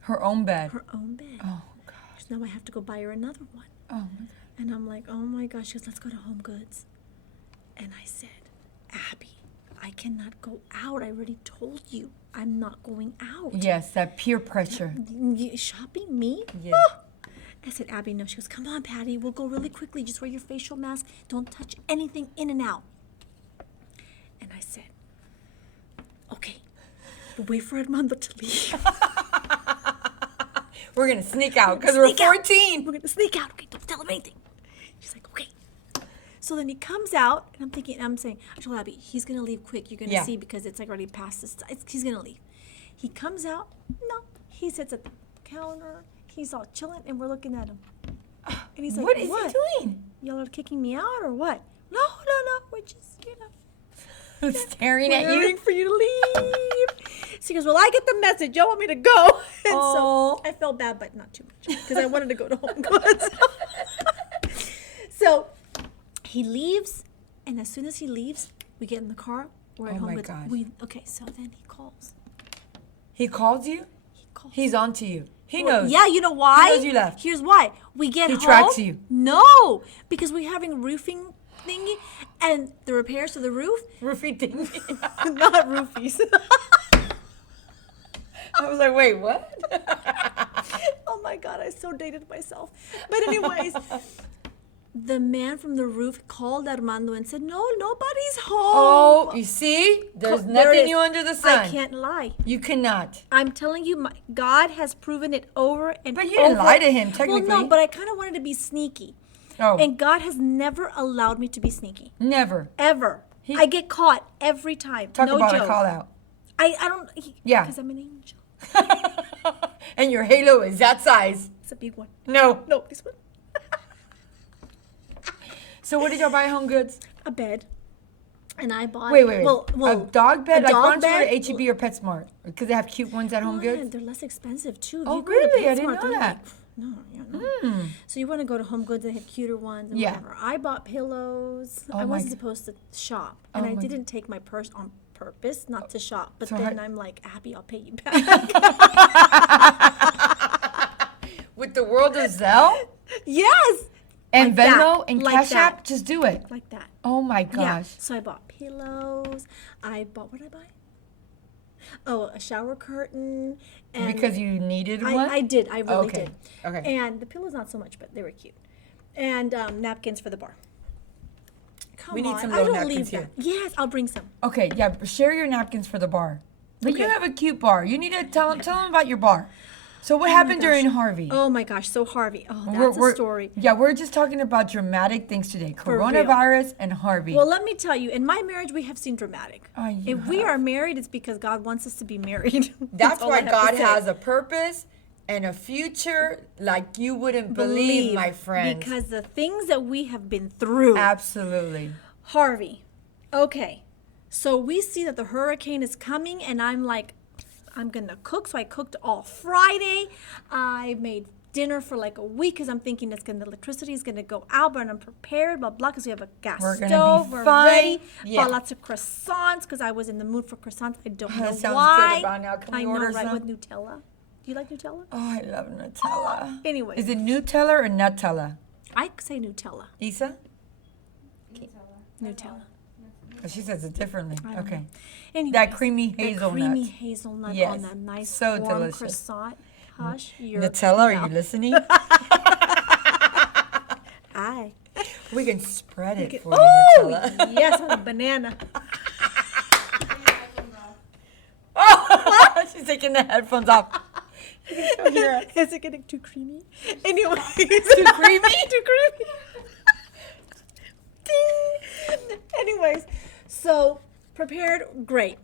Her own bed. Her own bed. Oh, gosh. So now I have to go buy her another one. Oh, my God. And I'm like, oh my gosh. She goes, let's go to Home Goods. And I said, Abby, I cannot go out. I already told you I'm not going out. Yes, that peer pressure. Shopping me? Yeah. Ah! I said, Abby, no. She goes, come on, Patty. We'll go really quickly. Just wear your facial mask. Don't touch anything in and out. And I said, okay. But wait for Armando to leave. We're going to sneak out because we're 14. We're going to sneak out. Okay, don't tell him anything. She's like, okay. So then he comes out, and I'm saying, I told Abby, he's going to leave quick. You're going to see because it's like already past this. He's going to leave. He comes out. No. He sits at the counter. He's all chilling, and we're looking at him. And he's like, What is he doing? Y'all are kicking me out or what? No. We're just, Staring at waiting you. for you to leave. So he goes, well, I get the message. Y'all want me to go. And Oh. so I felt bad, but not too much because I wanted to go to Home Goods. So he leaves, and as soon as he leaves, we get in the car. We're at Oh Home my Goods. gosh. Okay, so then he calls. He called you? He calls. He's on to you. He knows. Yeah, you know why? He knows you left. Here's why. We get He home. tracks you. No, because we're having a roofing thingy, and the repairs to the roof, Roofie thing. not roofies. I was like, wait, what? Oh my God, I so dated myself. But anyways, the man from the roof called Armando and said, no, nobody's home. Oh, you see? There's There nothing is. new under the sun. I can't lie. You cannot. I'm telling you, God has proven it over and over. But you didn't lie to him, technically. Well, no, but I kind of wanted to be sneaky. Oh, And God has never allowed me to be sneaky. never. Ever. I get caught every time. Talk no about joke. a call out. I don't. Yeah. Because I'm an angel. And your halo is that size. It's a big one. No. No, this one. So what did y'all buy at Home Goods? A bed. And I bought. Wait. Well, a dog bed? a Like dog ones for bed? H-E-B or PetSmart? Because they have cute ones at Home Yeah, Goods? they're less expensive too. If Oh, you go to really? I didn't PetSmart, know they're that. like, no, you know. So you want to go to Home Goods, they have cuter ones and Yeah. whatever. I bought pillows. Oh I my wasn't g- supposed to shop, and Oh I my- didn't take my purse on purpose not to shop. But So then how- I'm like, Abby, I'll pay you back. With the world of Zelle Yes, and Like that. Venmo and Like Cash that. App, just do it. like that. Oh my Yeah. gosh. So I bought pillows. What did I buy? Oh, a shower curtain. And Because you needed one? I did. I really Okay. did. Okay. And the pillows not so much, but they were cute. And napkins for the bar. Come We need on. some I little don't napkins leave here. that. Yes, I'll bring some. Okay, yeah, but share your napkins for the bar. But you Okay. have a cute bar. You need to tell them about your bar. So what happened during Harvey? Oh my gosh, so Harvey. Oh, that's a story. Yeah, we're just talking about dramatic things today. real. Coronavirus and Harvey. Well, let me tell you, in my marriage, we have seen dramatic. Oh, you If we are married, it's because God wants us to be married. That's all why I have to God say. has a purpose and a future like you wouldn't believe, my friend. Because the things that we have been through. Absolutely. Harvey. Okay. So we see that the hurricane is coming, and I'm like, I'm going to cook. So I cooked all Friday. I made dinner for like a week because I'm thinking the electricity is going to go out, but I'm prepared, blah, blah, because we have a gas We're gonna stove. be We're fine. ready. Yeah. Bought lots of croissants because I was in the mood for croissants. I don't know That sounds why. good about now. Can we I know, order right, some? with Nutella. Do you like Nutella? Oh, I love Nutella. Anyway, Is it Nutella or Nutella? I say Nutella. Isa? Nutella. Oh, she says it differently. I don't Okay. know. Anyways, That creamy that hazelnut. creamy hazelnut Yes. on that nice So warm delicious. croissant. Hush, you're Nutella, are you mouth. listening? Aye. We can spread it for Oh, you, Nutella. yes, on a banana. Oh, she's taking the headphones off. Is it getting too creamy? Anyway, too creamy? Too creamy. Ding. Anyways, so prepared, great.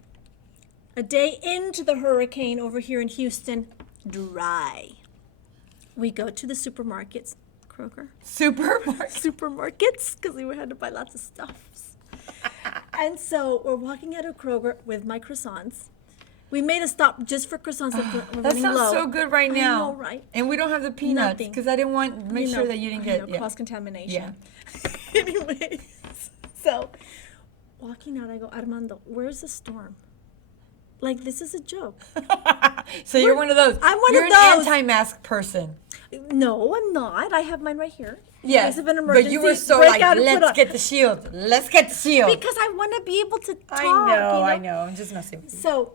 A day into the hurricane over here in Houston, dry. We go to the supermarkets, Kroger. Supermarkets, because we had to buy lots of stuffs. And so we're walking out of Kroger with my croissants. We made a stop just for croissants. We're That running sounds low. so good right now. I know, right? And we don't have the peanuts Nothing. because I didn't want make sure that you didn't get cross-contamination. Anyways, so walking out, I go, Armando, where's the storm? Like, this is a joke. So you're one of those. I'm one you're of an those. anti-mask person. No, I'm not. I have mine right here. Yes, In case of an but emergency, you were so break like, out and put let's on. get the shield. Let's get the shield. Because I want to be able to talk. I know. I'm just messing with you. So,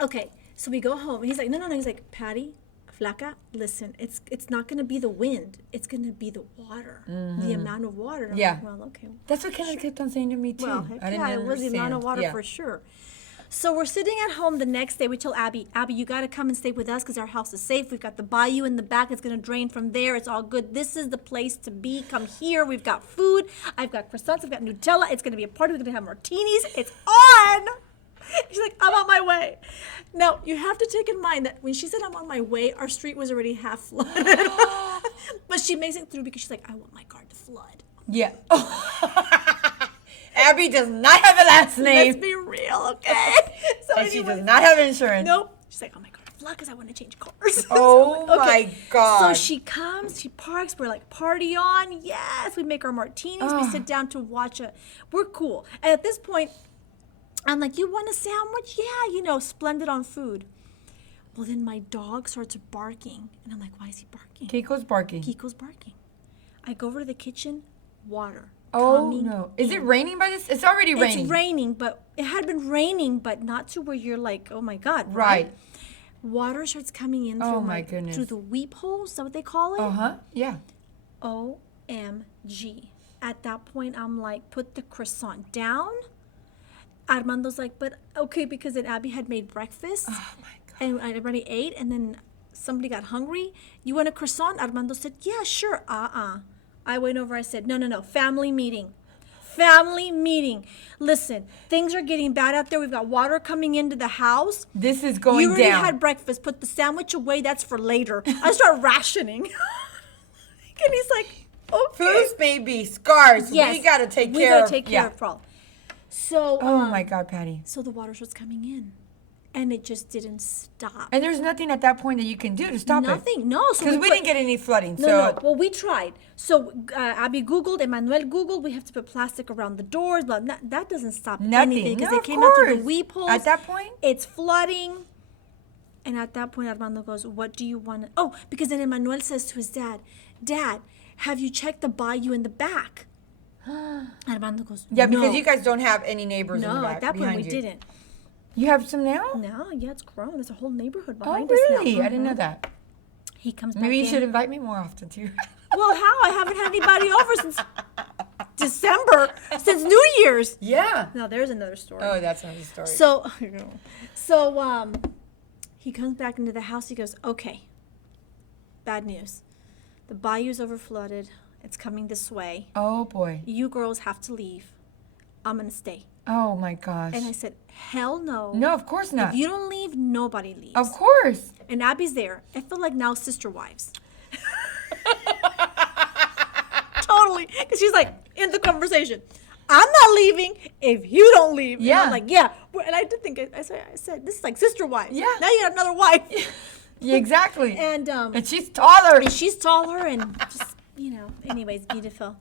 okay, so we go home, and he's like, no. He's like, Patty, Flaca, listen, it's not going to be the wind. It's going to be the water, the amount of water. And I'm Yeah. like, well, okay. That's what Kenneth kept on saying to me too. Well, heck I didn't yeah, it was the amount of understand. water Yeah. for sure. So we're sitting at home the next day. We tell Abby, you got to come and stay with us because our house is safe. We've got the bayou in the back. It's going to drain from there. It's all good. This is the place to be. Come here. We've got food. I've got croissants. I've got Nutella. It's going to be a party. We're going to have martinis. It's on. She's like, I'm on my way. Now, you have to take in mind that when she said I'm on my way, our street was already half flooded. But she makes it through because she's like, I want my car to flood. Yeah. Abby does not have a last name. Let's be real, okay? So And she anyway, does not have insurance. Nope. She's like, oh my God, flood because I want to change cars. Oh So, okay. my God. So she comes, she parks, we're like, party on. Yes, we make our martinis. We sit down to watch we're cool. And at this point, I'm like, you want a sandwich? Yeah, splendid on food. Well, then my dog starts barking. And I'm like, why is he barking? Keiko's barking. Kiko's barking. I go over to the kitchen, water. Oh coming no. Is it in. raining by this? It's already raining. It's raining, but it had been raining, but not to where you're like, oh my God. Right. Water starts coming in Oh through my goodness. through the weep holes. Is that what they call it? Uh-huh. Yeah. OMG. At that point, I'm like, put the croissant down. Armando's like, but okay, because then Abby had made breakfast. Oh my God. And I already ate, and then somebody got hungry. You want a croissant? Armando said, yeah, sure. I went over, I said, no, family meeting. Family meeting. Listen, things are getting bad out there. We've got water coming into the house. This is going You already down. had breakfast. Put the sandwich away. That's for later. I start rationing. And he's like, okay. Foods may be scars. Yes. We got to take We care gotta of. take care of it all. So, Oh my God, Patty. so the water starts coming in. And it just didn't stop. And there's nothing at that point that you can do to stop it. Nothing. No. So Because we put- didn't get any flooding. No. Well, we tried. So Abby Googled, Emmanuel Googled, we have to put plastic around the doors. But that doesn't stop Nothing. anything because No, they of came out through the course. weep holes. At that point? It's flooding. And at that point, Armando goes, what do you want to... Oh, because then Emmanuel says to his dad, Dad, have you checked the bayou in the back? Armando goes, Yeah, because no. you guys don't have any neighbors in the No, back at that point we behind you. didn't. You have some now? No, yeah, it's grown. There's a whole neighborhood Oh, behind us now. really? I didn't know Mhm. that. He comes back Maybe you in. should invite me more often, too. Well, how? I haven't had anybody over since December, since New Year's. Yeah. Now there's another story. Oh, that's another story. So he comes back into the house. He goes, okay, bad news. The bayou's overflooded. It's coming this way. Oh, boy. You girls have to leave. I'm going to stay. Oh, my gosh. And I said, hell no. No, of course not. If you don't leave, nobody leaves. Of course. And Abby's there. I feel like now sister wives. Totally. Because she's like, in the conversation, I'm not leaving if you don't leave. And Yeah. I'm like, yeah. And I did think, I said, this is like sister wives. Yeah. Now you got another wife. Yeah, exactly. And she's taller. she's taller and just, anyways, beautiful.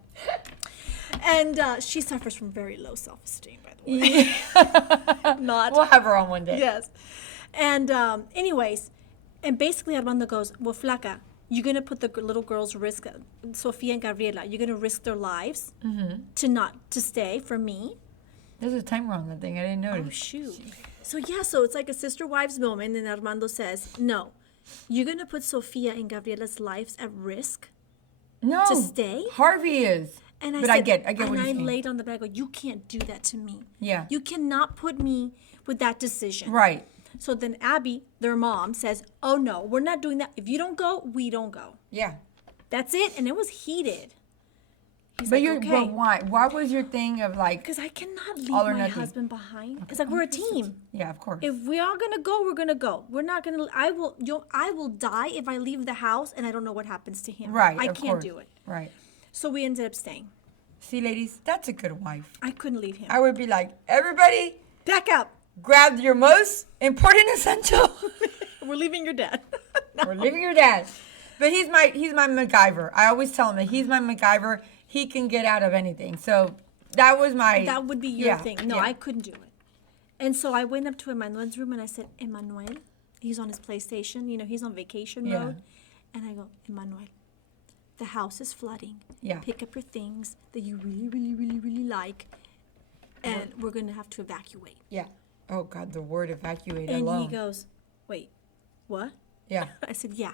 And she suffers from very low self-esteem, by the way. Not. We'll have her on one day. Yes. And anyways, and basically Armando goes, well, Flaca, you're going to put the little girls risk, Sofia and Gabriela, you're going to risk their lives to stay for me. There's a timer on that thing. I didn't notice. Oh, shoot. So it's like a sister wives moment. And Armando says, no, you're going to put Sofia and Gabriela's lives at risk No. to stay? Harvey is. And I get what and you're I saying. laid on the bed. I go, you can't do that to me. Yeah. You cannot put me with that decision. Right. So then Abby, their mom, says, oh no, we're not doing that. If you don't go, we don't go. Yeah. That's it. And it was heated. He's But like, okay. but why? Why was your thing of like? Because I cannot leave all or my nothing. husband behind. It's like we're a team. Yeah, of course. If we are gonna go, we're gonna go. We're not gonna. I will die if I leave the house and I don't know what happens to him. Right. I of can't course. do it. Right. So we ended up staying. See, ladies, that's a good wife. I couldn't leave him. I would be like, everybody, Back up. grab your most important essential. We're leaving your dad. We're leaving your dad. But he's my MacGyver. I always tell him that he's my MacGyver. He can get out of anything. So that was my. That would be your yeah, thing. No, yeah. I couldn't do it. And so I went up to Emmanuel's room and I said, Emmanuel, he's on his PlayStation. You know, he's on vacation Yeah. mode. And I go, Emmanuel, the house is flooding. Yeah. Pick up your things that you really, really, really, really like. And we're going to have to evacuate. Yeah. Oh God, the word evacuate And alone. he goes, wait, what? Yeah. I said, yeah,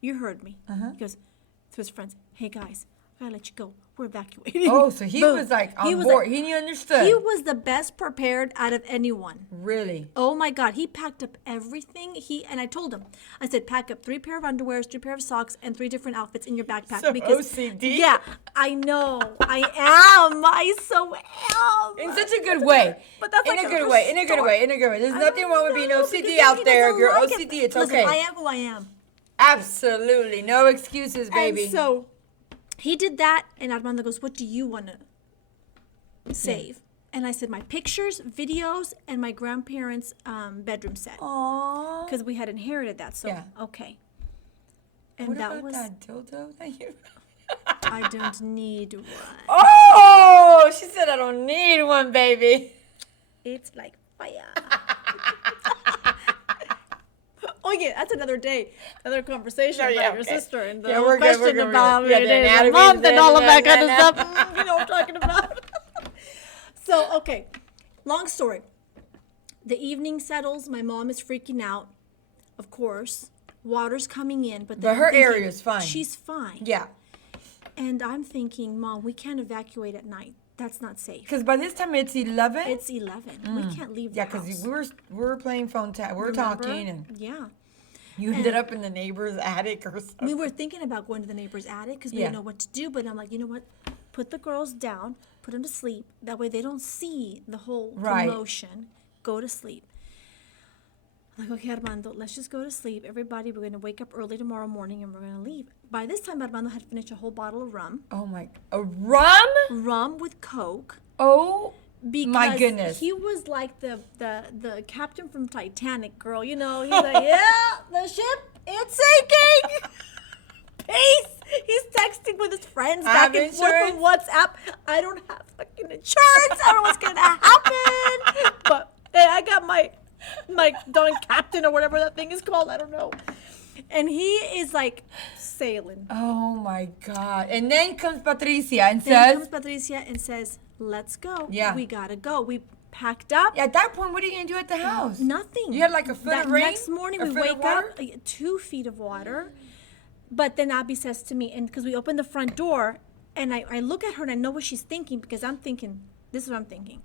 you heard me. Uh-huh. He goes to his friends, hey guys, I gotta let you go. We're evacuating. Oh, so he Boom. was like on He was board. like- He understood. He was the best prepared out of anyone. Really. Oh my God, he packed up everything. And I told him, I said, pack up 3 pair of underwears, 2 pair of socks, and 3 different outfits in your backpack. So because OCD. Yeah, I know. I am. I so am. In such a good way. But that's in like a good way. In a good way. In a good way. There's I nothing don't wrong with being know, OCD because out he there. If doesn't you're like it. OCD, it's Listen, okay. I am who I am. Absolutely. No excuses, baby. And so he did that, and Armando goes, what do you want to save? And I said, my pictures, videos, and my grandparents' bedroom set. Aww. Because we had inherited that. So, Yeah. okay. And What that about was, that dildo that you... I don't need one. Oh, she said I don't need one, baby. It's like fire. Oh, yeah, that's another day. Another conversation Oh, about yeah, your okay. sister and the Yeah, whole we're good, question we're good, about we're good. Yeah, it the and the anatomy, month and all of that kind of yeah, stuff. You know what I'm talking about. So, okay, long story. The evening settles. My mom is freaking out, of course. Water's coming in, but then But her I'm thinking, area is fine. She's fine. Yeah. And I'm thinking, Mom, we can't evacuate at night. That's not safe. Because by this time it's 11. It's 11. We can't leave Yeah, the house. because we were playing phone tag. We were Remember? talking, and Yeah. you ended up in the neighbor's attic or something. We were thinking about going to the neighbor's attic because we Yeah. didn't know what to do. But I'm like, you know what? Put the girls down. Put them to sleep. That way they don't see the whole Right. commotion. Go to sleep. I'm like, okay, Armando, let's just go to sleep. Everybody, we're going to wake up early tomorrow morning and we're going to leave. By this time, Armando had finished a whole bottle of rum. Oh my, a rum? Rum with Coke. Oh Because my goodness. he was like the captain from Titanic, girl. You know, he's like, yeah, the ship, it's sinking. Peace. He's texting with his friends I back have and forth on insurance. WhatsApp. I don't have fucking insurance. I don't know what's gonna happen. But hey, I got my Don Captain or whatever that thing is called. I don't know. And he is like sailing. Oh my God. And then comes Patricia and Then says, comes Patricia and says, "Let's go. Yeah. We gotta go." We packed up. at that point, what are you going to do at the house? Nothing. You had like a foot That of rain? next morning A we foot of wake up, water? 2 feet of water. But then Abby says to me, and because we open the front door, and I look at her and I know what she's thinking because I'm thinking, this is what I'm thinking.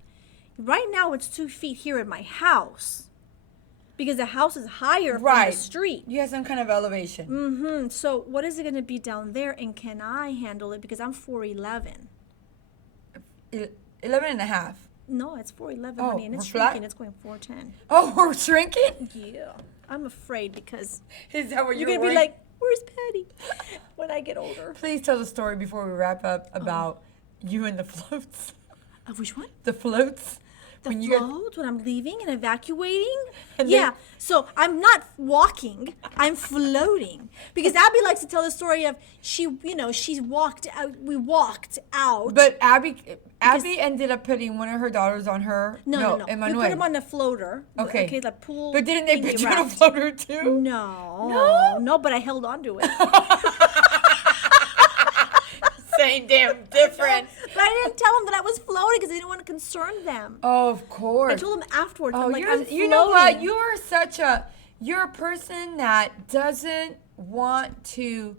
Right now it's 2 feet here in my house because the house is higher from Right. the street. You have some kind of elevation. Mm-hmm. So what is it going to be down there, and can I handle it because I'm 4'11"? 11 and a half. No, it's 4'11", Oh, honey, and it's we're flat? shrinking. It's going 4'10". Oh, we're shrinking? Yeah, I'm afraid because Is that what you're you're gonna be like, "Where's Patty?" when I get older. Please tell the story before we wrap up about you and the floats. Which one? The floats. The When you got- float when I'm leaving and evacuating? And Yeah. then- So I'm not walking. I'm floating because Abby likes to tell the story of she walked out. We walked out. But Abby ended up putting one of her daughters on her. No. Emmanuel. We put him on a floater. Okay. Okay, the pool. But didn't they thingy put you on a raft. floater too? No, but I held on to it. Same damn different. But I didn't tell them that I was floating because I didn't want to concern them. Oh, of course. I told them afterwards. Oh, I'm like, I'm floating. you know what? You're a person that doesn't want to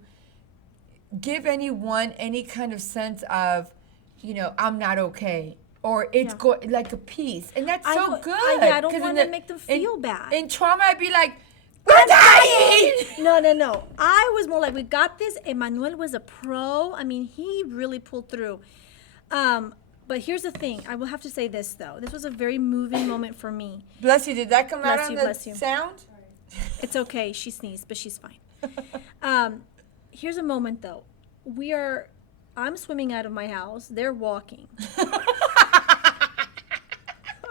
give anyone any kind of sense of I'm not okay. Or it's like a peace. And that's so good. I don't want to make them feel bad. In trauma, I'd be like, we're dying! No. I was more like, we got this. Emmanuel was a pro. I mean, he really pulled through. But here's the thing. I will have to say this, though. This was a very moving moment for me. Bless you. Did that come out on the sound? It's okay. She sneezed, but she's fine. Here's a moment, though. I'm swimming out of my house. They're walking.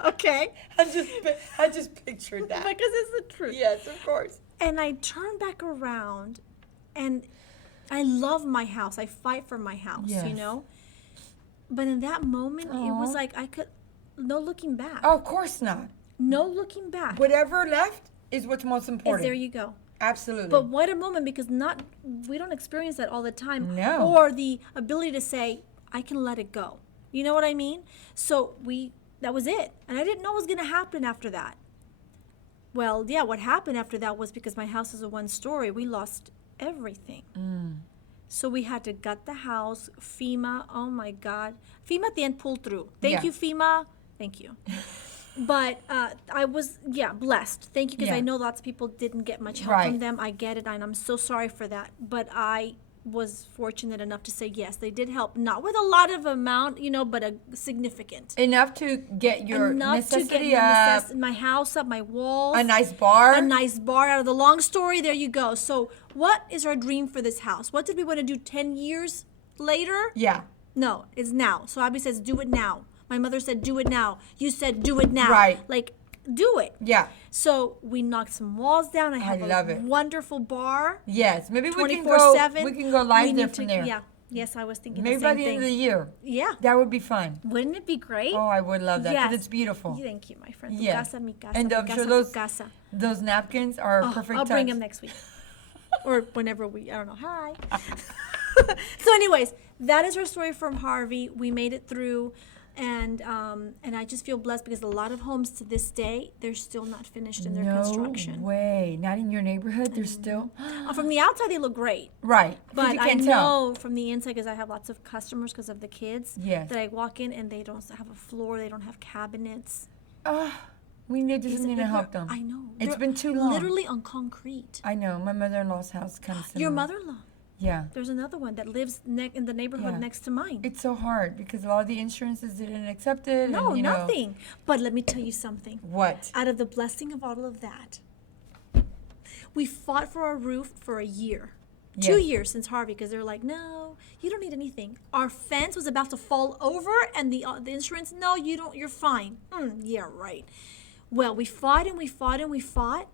Okay? I just pictured that. Because it's the truth. Yes, of course. And I turn back around, and I love my house. I fight for my house, But in that moment, it was like no looking back. Oh, of course not. No looking back. Whatever left is what's most important. There you go. Absolutely. But what a moment, because we don't experience that all the time. No. Or the ability to say, I can let it go. You know what I mean? So that was it. And I didn't know what was going to happen after that. Well, yeah, what happened after that was because my house is a one-story. We lost everything. So we had to gut the house. FEMA, oh my God. FEMA at the end pulled through. Thank you, FEMA. Thank you. But I was, blessed. Thank you, because I know lots of people didn't get much help from them. I get it, and I'm so sorry for that. But I was fortunate enough to say yes, they did help. Not with a lot of amount, but a significant. Enough to get your necessity up. My house up, my walls. A nice bar. A nice bar. Out of the long story, there you go. So what is our dream for this house? What did we want to do 10 years later? Yeah. No, it's now. So Abby says, do it now. My mother said, do it now. You said, do it now. Right. Like, do it. Yeah. So we knocked some walls down. I have a wonderful bar. Yes. Maybe we can go live there from there. Yeah. Yes, I was thinking maybe the same by the thing. end of the year. Yeah. That would be fun. Wouldn't it be great? Oh, I would love that because Yes. it's beautiful. Thank you, my friend. Yes. Tu casa, mi casa, And mi I'm casa, sure tu casa. those napkins are perfect I'll touch. bring them next week. Or whenever I don't know. Hi. So anyways, that is our story from Harvey. We made it through. And I just feel blessed because a lot of homes to this day, they're still not finished in their construction. No way. Not in your neighborhood? They're still? From the outside, they look great. Right. But you I can't know from the inside, because I have lots of customers because of the kids, Yes. that I walk in and they don't have a floor, they don't have cabinets. We just need to help them. I know. It's been too long. Literally on concrete. I know. My mother-in-law's house kind of similar. Your mother-in-law? Yeah. There's another one that lives in the neighborhood next to mine. It's so hard because a lot of the insurances didn't accept it. No, and, nothing. But let me tell you something. What? Out of the blessing of all of that, we fought for our roof for a year. Yes. 2 years since Harvey, because they're like, no, you don't need anything. Our fence was about to fall over, and the insurance, no, you don't, you're fine. Yeah, right. Well, we fought and we fought and we fought.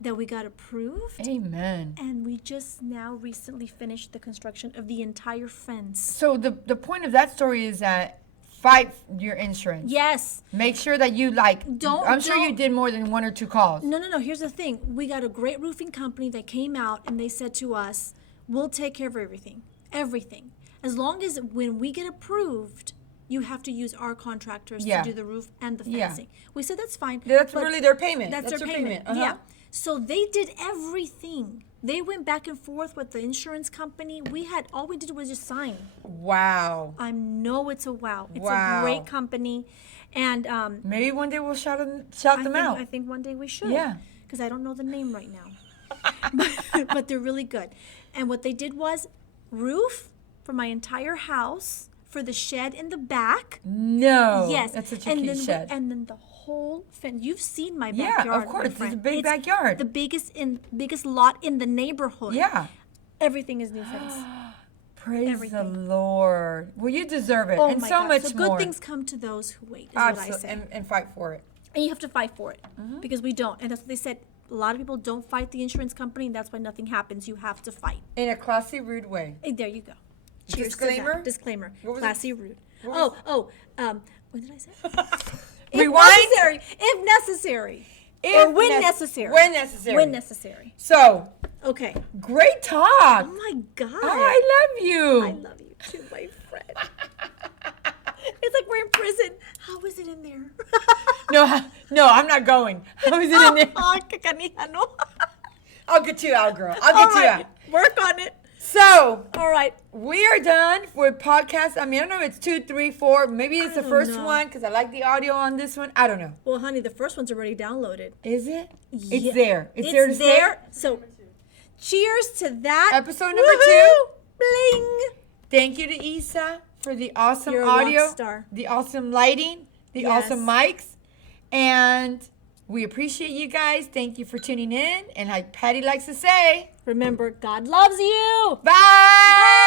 That we got approved. Amen. And we just now recently finished the construction of the entire fence. So the point of that story is that fight your insurance. Yes. Make sure that you I'm sure you did more than 1 or 2 calls. No. Here's the thing. We got a great roofing company that came out and they said to us, we'll take care of everything. Everything. As long as when we get approved, you have to use our contractors to do the roof and the fencing. We said that's fine. That's really their payment. That's their payment. Yeah. So they did everything. They went back and forth with the insurance company. All we did was just sign. Wow. I know it's a wow. It's a great company. And maybe one day we'll shout them out. I think one day we should. Yeah. Because I don't know the name right now. But they're really good. And what they did was roof for my entire house, for the shed in the back. No. Yes. That's such a cute shed. And then the whole fence. You've seen my backyard. Yeah, of course. It's a big backyard. The biggest lot in the neighborhood. Yeah. Everything is new fence. Praise the Lord. Well, you deserve it. Oh and my so God. much so more. good things come to those who wait, is what I say. And fight for it. And you have to fight for it. Because we don't. And that's what they said. A lot of people don't fight the insurance company, and that's why nothing happens. You have to fight. In a classy, rude way. Hey, there you go. Cheers Disclaimer? to that. Disclaimer. Classy, rude. What What did I say? Rewind? If necessary. When necessary. When necessary. When necessary. So, okay. great talk. Oh my God. Oh, I love you. I love you too, my friend. It's like we're in prison. How is it in there? No, I'm not going. How is it in there? Oh, que canija, no. I'll get you out, girl. I'll get you out. Work on it. So, All right. we are done with podcast. I mean, I don't know if it's 2, 3, 4. Maybe it's the don't first know. one because I like the audio on this one. I don't know. Well, honey, the first one's already downloaded. Is it? Yeah. It's there. It's there to stay. there. So, cheers to that. Episode number Woohoo! 2. Bling. Thank you to Isa for the awesome You're a audio, rock star. the awesome lighting, the Yes. awesome mics. And we appreciate you guys. Thank you for tuning in. And like Patty likes to say, Remember, God loves you. bye.